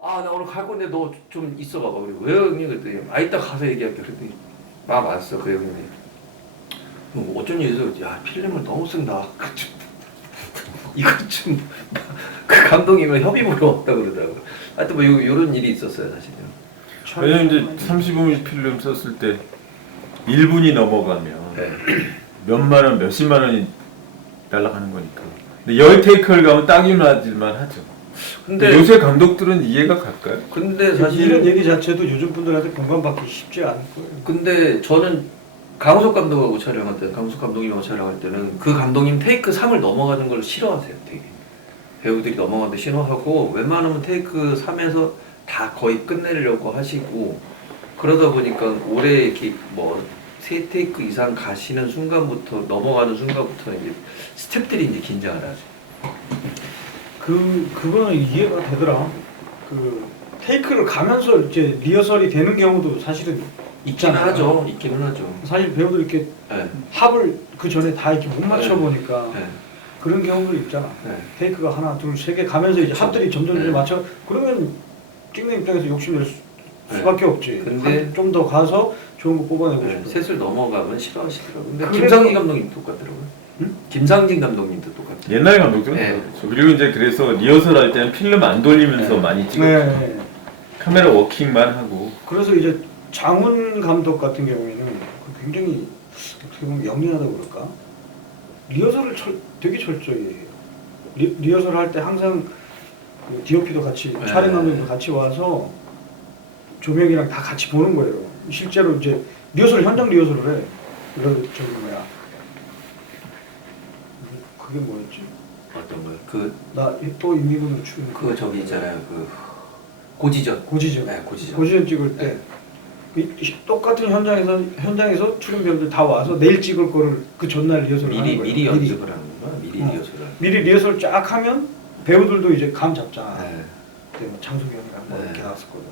아, 나 오늘 갈 건데 너 좀 있어 봐봐. 그래. 왜 형님? 그랬더니 아, 이따 가서 얘기할게. 그랬더니 막 왔어. 그 형님이. 어쩐 일이서 야, 필름을 너무 쓴다. 이거 좀 그 감독님은 협의 보러 왔다 그러더라고. 하여튼 뭐 요런 일이 있었어요, 사실은. 왜냐면 이제 35mm 필름 썼을 때 1분이 넘어가면 네. 몇만 원, 몇십만 원이 날아가는 거니까. 근데 열 테이크를 가면 딱이만하지만 하죠. 근데 요새 감독들은 이해가 갈까요? 근데 사실 이런 얘기 자체도 요즘 분들한테 공감받기 쉽지 않을 거예요. 근데 저는 강우석 감독하고 촬영할 때, 강우석 감독님하고 촬영할 때는 그 감독님 테이크 3을 넘어가는 걸 싫어하세요, 되게. 배우들이 넘어가는 걸 싫어하고 웬만하면 테이크 3에서 다 거의 끝내려고 하시고 그러다 보니까 올해 이렇게 뭐 3테이크 이상 가시는 순간부터 넘어가는 순간부터는 이제 스태프들이 이제 긴장을 하죠. 그거는 이해가 되더라. 그 테이크를 가면서 이제 리허설이 되는 경우도 사실은 있기는 있잖아요. 하죠. 있기는 하죠. 사실 배우들 이렇게 네. 합을 그 전에 다 이렇게 못 맞춰 보니까 네. 그런 경우도 있잖아. 네. 테이크가 하나, 둘, 세 개 가면서 이제 그쵸. 합들이 점점 네. 맞춰. 그러면 찍는 입장에서 욕심낼 네. 수밖에 없지. 근데 좀 더 가서 좋은 거 뽑아내고 네. 싶어. 셋을 넘어가면 싫어하시더라고요. 근데 그래서- 김상진 감독님도 똑같더라고요. 응? 김상진 감독님도 똑같아요. 옛날 감독들은 네. 다 그렇죠. 그리고 이제 그래서 리허설 할 때는 필름 안 돌리면서 네. 많이 찍었죠. 네. 카메라 워킹만 하고. 그래서 이제 장훈 감독 같은 경우에는 굉장히 어떻게 보면 영리하다고 그럴까? 리허설을 되게 철저히 해요. 리허설 할 때 항상 그 DOP도 같이 네. 촬영 감독도 같이 와서 조명이랑 다 같이 보는 거예요. 실제로 이제 현장 리허설을 해. 저기 뭐야? 그게 뭐였지? 어떤 거요? 그 나 또 임미군으로 출연. 그거 저기 있잖아요. 그 고지전. 고지전. 네, 고지전. 고지전 찍을 때 똑같은 현장에서 출연 배우들 다 와서 내일 찍을 거를 그 전날 리허설을 하는 거예요. 미리 연습을 하는 거야. 미리 어. 리허설을. 미리 리허설 쫙 하면 배우들도 이제 감 잡잖아. 네. 그때 뭐 장소경이랑 뭐 네. 이렇게 나왔었거든.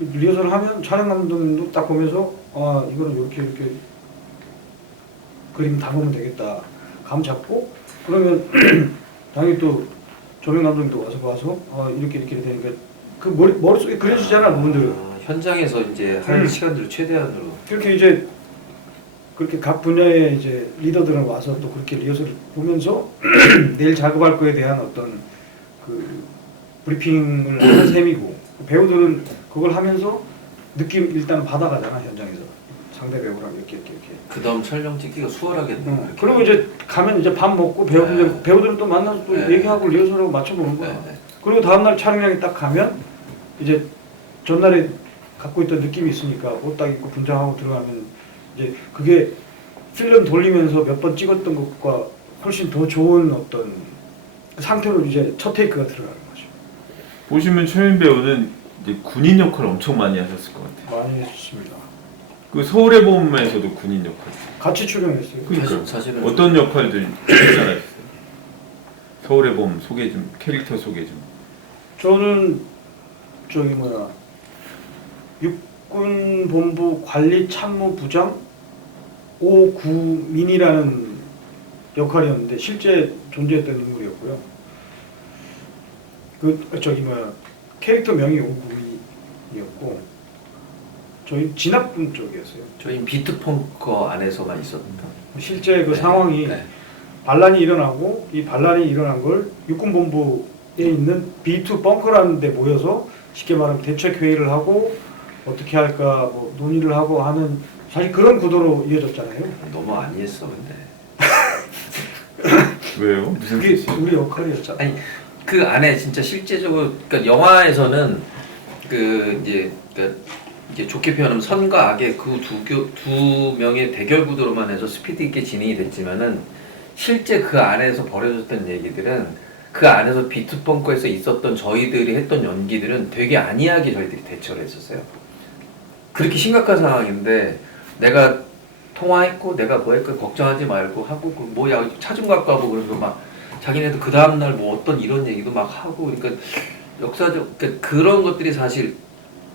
리허설 하면 촬영 감독님도 딱 보면서 아 이거는 이렇게 그림 담으면 되겠다. 감 잡고 그러면 당연히 또 조명 감독님도 와서 아 이렇게 되니까 그 머릿속에 그려지잖아 그분들은. 현장에서 이제 할 시간들을 최대한으로. 그렇게 이제 그렇게 각 분야의 이제 리더들은 와서 또 그렇게 리허설을 보면서 내일 작업할 거에 대한 어떤 그 브리핑을 하는 셈이고 배우들은 그걸 하면서 느낌 일단 받아가잖아 현장에서 상대 배우랑 이렇게. 그다음 촬영 찍기가 수월하겠네. 그렇게. 그리고 이제 가면 이제 밥 먹고 배우들은 또 만나서 또 네. 얘기하고 리허설하고 맞춰보는 거야. 네, 네. 그리고 다음날 촬영장에 딱 가면 이제 전날에 갖고 있던 느낌이 있으니까 옷 딱 입고 분장하고 들어가면 이제 그게 필름 돌리면서 몇 번 찍었던 것과 훨씬 더 좋은 어떤 상태로 이제 첫 테이크가 들어가는 거죠. 보시면 최민 배우는 이제 군인 역할을 엄청 많이 하셨을 것 같아요. 많이 했습니다. 그 서울의 봄에서도 군인 역할. 같이 출연했어요. 그러니까 사실은 어떤 역할들 했잖아요. 서울의 봄 소개 좀 캐릭터 소개 좀. 저는 저기 뭐야 육군본부 관리참모부장 오구민이라는 역할이었는데 실제 존재했던 인물이었고요. 그 저기 뭐야 캐릭터 명이 오구민이었고 저희 진압군 쪽이었어요. 저희 비트펑커 안에서만 있었던. 실제 그 네. 상황이 네. 반란이 일어나고 이 반란이 일어난 걸 육군본부에 있는 B2 벙커라는 데 모여서 쉽게 말하면 대책 회의를 하고 어떻게 할까 뭐 논의를 하고 하는 사실 그런 구도로 이어졌잖아요. 너무 아니 했어 근데. 왜요? 무슨 그게 뜻이에요? 우리 역할이었잖아. 아니 그 안에 진짜 실제적으로 그러니까 영화에서는 그 이제 좋게 표현하면 선과 악의 그 두 명의 대결 구도로만 해서 스피드 있게 진행이 됐지만은 실제 그 안에서 벌어졌던 얘기들은 그 안에서 비트벙커에서 있었던 저희들이 했던 연기들은 되게 안이하게 저희들이 대처를 했었어요. 그렇게 심각한 상황인데 내가 통화했고 내가 뭐 했고 걱정하지 말고 하고 그 뭐야 차 좀 갖고 와보 그래서 막 자기네도 그 다음날 뭐 어떤 이런 얘기도 막 하고 그러니까 역사적 그러니까 그런 것들이 사실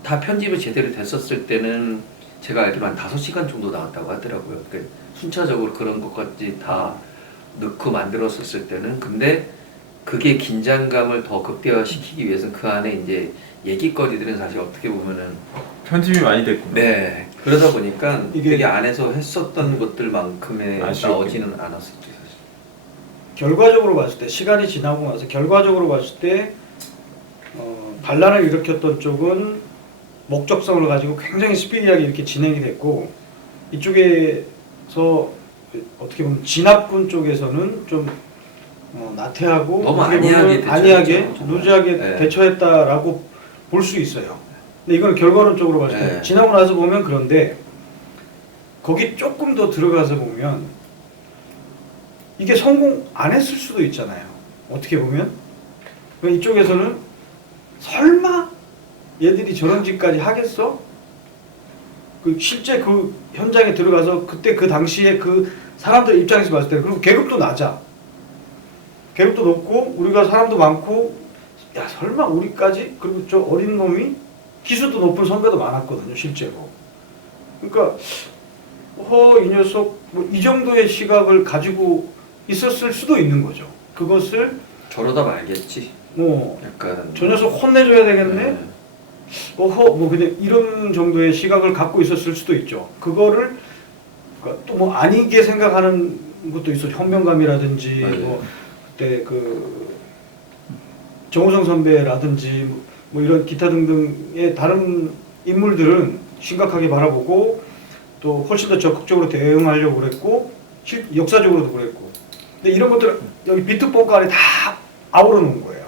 다 편집이 제대로 됐었을 때는 제가 알기로 한 5시간 정도 나왔다고 하더라고요. 그러니까 순차적으로 그런 것까지 다 넣고 만들었었을 때는 근데 그게 긴장감을 더 극대화시키기 위해서 그 안에 이제 얘기거리들은 사실 어떻게 보면은 편집이 많이 됐구나. 네 그러다 보니까 이게- 되게 안에서 했었던 것들만큼의 아쉬웠겠네. 나오지는 않았었죠 사실. 결과적으로 봤을 때 시간이 지나고 나서 결과적으로 봤을 때 반란을 일으켰던 쪽은 목적성을 가지고 굉장히 스피디하게 이렇게 진행이 됐고 이쪽에서 어떻게 보면 진압군 쪽에서는 좀 나태하고 너무 어떻게 보면 안이하게 안이하게 대처했죠, 정말. 루즈하게 네. 대처했다라고 볼 수 있어요. 근데 이건 결과론적으로 봤을 때 네. 지나고 나서 보면 그런데 거기 조금 더 들어가서 보면 이게 성공 안 했을 수도 있잖아요. 어떻게 보면 그러니까 이쪽에서는 설마 얘들이 저런 짓까지 하겠어? 그 실제 그 현장에 들어가서 그때 그 당시에 그 사람들 입장에서 봤을 때 그리고 계급도 낮아. 계급도 높고 우리가 사람도 많고 야 설마 우리까지 그리고 저 어린 놈이 기수도 높은 선배도 많았거든요 실제로. 그러니까 이 녀석 뭐 이 정도의 시각을 가지고 있었을 수도 있는 거죠. 그것을 저러다 말겠지. 뭐 약간 저 녀석 혼내줘야 되겠네. 뭐 그냥 이런 정도의 시각을 갖고 있었을 수도 있죠. 그거를 또 뭐 아니게 생각하는 것도 있어. 현명감이라든지 맞아요. 뭐 그때 그 정우성 선배라든지 뭐 이런 기타 등등의 다른 인물들은 심각하게 바라보고 또 훨씬 더 적극적으로 대응하려고 그랬고 역사적으로도 그랬고. 근데 이런 것들은 여기 비트포크 안에 다 아우러 놓은 거예요.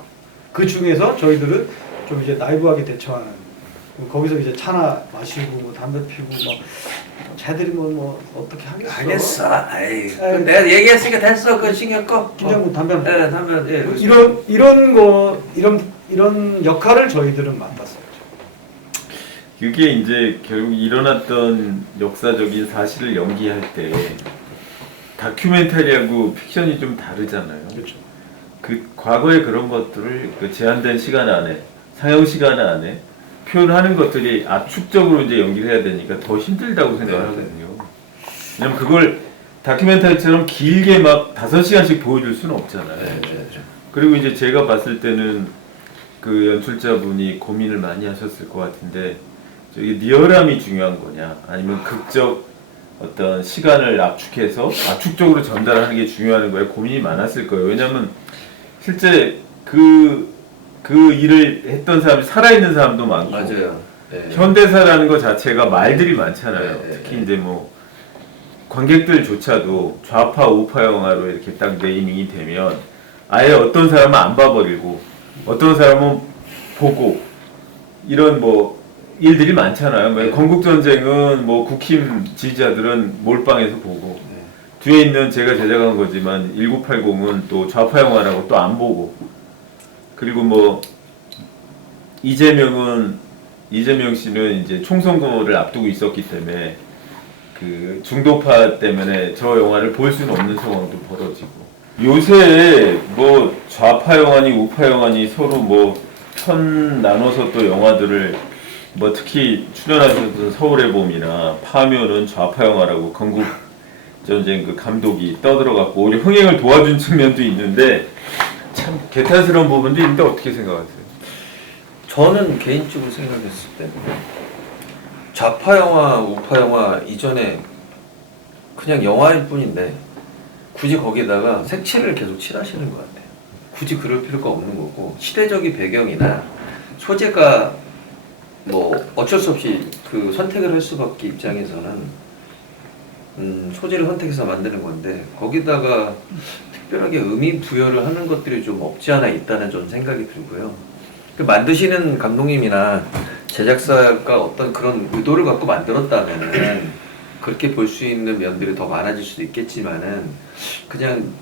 그 중에서 저희들은 좀 이제 나이브하게 대처하는 거기서 이제 차나 마시고 뭐 담배 피우고 뭐 쟤들이 뭐 어떻게 하겠어? 알겠어. 아이, 내가 얘기했으니까 됐어. 그 신경 꺼. 김장군 담배 한 네, 담배. 예. 이런 역할을 저희들은 맡았어요. 그게 이제 결국 일어났던 역사적인 사실을 연기할 때 다큐멘터리하고 픽션이 좀 다르잖아요. 그렇죠. 그 과거의 그런 것들을 그 제한된 시간 안에 상영 시간 안에 표현하는 것들이 압축적으로 이제 연기를 해야 되니까 더 힘들다고 생각하거든요. 왜냐면 그걸 다큐멘터리처럼 길게 막 5시간씩 보여줄 수는 없잖아요. 네. 그리고 이제 제가 봤을 때는 그 연출자분이 고민을 많이 하셨을 것 같은데 저기 리얼함이 중요한 거냐 아니면 극적 어떤 시간을 압축해서 압축적으로 전달하는 게 중요한 거에 고민이 많았을 거예요. 왜냐면 실제 그 일을 했던 사람이 살아있는 사람도 많고 맞아요. 네. 현대사라는 것 자체가 말들이 많잖아요. 네, 특히 네. 이제 뭐 관객들조차도 좌파 우파 영화로 이렇게 딱 네이밍이 되면 아예 어떤 사람은 안 봐버리고 어떤 사람은 보고 이런 뭐 일들이 많잖아요. 뭐 네. 건국전쟁은 뭐 국힘 지지자들은 몰빵해서 보고 네. 뒤에 있는 제가 제작한 거지만 1980은 또 좌파 영화라고 또 안 보고 그리고 뭐 이재명 씨는 이제 총선거를 앞두고 있었기 때문에 그 중도파 때문에 저 영화를 볼 수는 없는 상황도 벌어지고 요새 뭐 좌파 영화니 우파 영화니 서로 뭐 편 나눠서 또 영화들을 뭐 특히 출연하셨던 서울의 봄이나 파묘는 좌파 영화라고 건국 전쟁 그 감독이 떠들어갖고 오히려 흥행을 도와준 측면도 있는데 참 개탄스러운 부분도 있는데 어떻게 생각하세요? 저는 개인적으로 생각했을 때 좌파 영화, 우파 영화 이전에 그냥 영화일 뿐인데 굳이 거기다가 색칠을 계속 칠하시는 것 같아요. 굳이 그럴 필요가 없는 거고 시대적인 배경이나 소재가 뭐 어쩔 수 없이 그 선택을 할 수밖에 입장에서는 소재를 선택해서 만드는 건데 거기다가 특별하게 의미 부여를 하는 것들이 좀 없지 않아 있다는 좀 생각이 들고요. 그 만드시는 감독님이나 제작사가 어떤 그런 의도를 갖고 만들었다면은 그렇게 볼 수 있는 면들이 더 많아질 수도 있겠지만은 그냥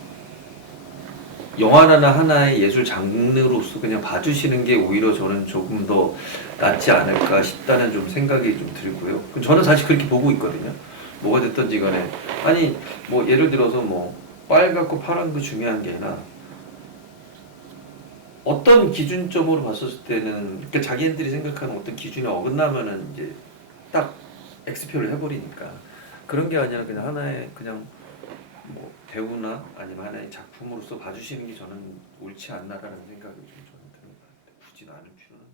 영화나 하나의 예술 장르로서 그냥 봐주시는 게 오히려 저는 조금 더 낫지 않을까 싶다는 좀 생각이 좀 들고요. 저는 사실 그렇게 보고 있거든요. 뭐가 됐든지 간에 아니 뭐 예를 들어서 뭐 빨갛고 파란 거 중요한 게 아니라 어떤 기준점으로 봤었을 때는 그러니까 자기네들이 생각하는 어떤 기준에 어긋나면은 이제 딱 X표를 해버리니까 그런 게 아니라 그냥 하나의 그냥 뭐 배우나 아니면 하나의 작품으로서 봐주시는 게 저는 옳지 않나라는 생각이 좀 저는 드는 것 같아요. 굳이 나눌 필요는.